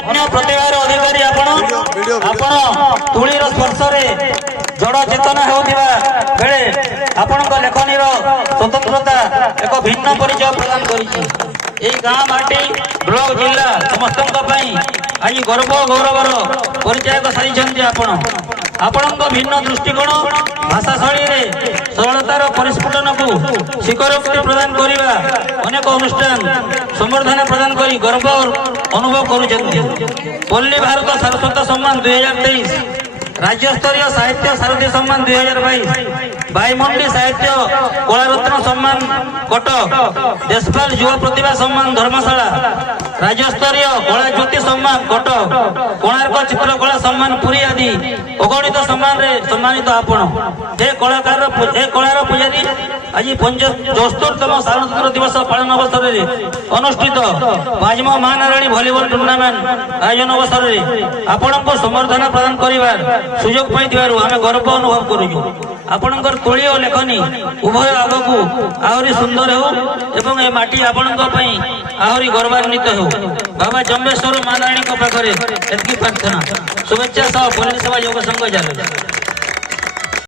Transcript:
अन्य प्रतिभार अधिकारी आपण तुलीर स्पर्श जड़ चेतना होउथिबा बेले आपणक लेखनीर स्वतंत्रता एक भिन्न परिचय प्रदान करिछि। एई गाँ माटी ब्लॉक जिला समस्तक आज गर्व गौरवर परिचय सारी आपणक भिन्न दृष्टिकोण भाषा शैली सरलतार परिस्फुटन को स्वीकृति प्रदान करने अनेक अनुष्ठान संवर्धना प्रदान कर गर्व अनुभव करुच्च। भारत सारस्वत सम्मान 2023, राज्य स्तरीय साहित्य सारथी सम्मान 2022, बाईमंडी साहित्य कलारत्न सम्मान कटक, देशपाल युवा प्रतिभा सम्मान धर्मशाला, राज्य स्तरीय कला ज्योति सम्मान कटक, कोणार्क चित्रकला सम्मान पुरी आदि अगणित सम्मान रे सम्मानित आपण हे कलाकार हे कलार पुजारी आज 75तम साधारणतंत्र दिवस पालन अवसर में अनुष्ठित बाजम महानारायणी भलीबल टूर्नामेंट आयोजन अवसर में आपण को संवर्धना प्रदान करिवार सुजोग पाइथिबारु आमे गर्व अनुभव करूछु। आपणकर तुली और लेखनी उभय आगकू आहरी सुंदर हो एवं ए माटी आपणक पई आहरी गौरवान्वित हो। बाबा जम्बेश्वर महानारायणी पाखरे एतकी प्रार्थना शुभेच्छा सह पल्ली सेवा योग संघ जाले।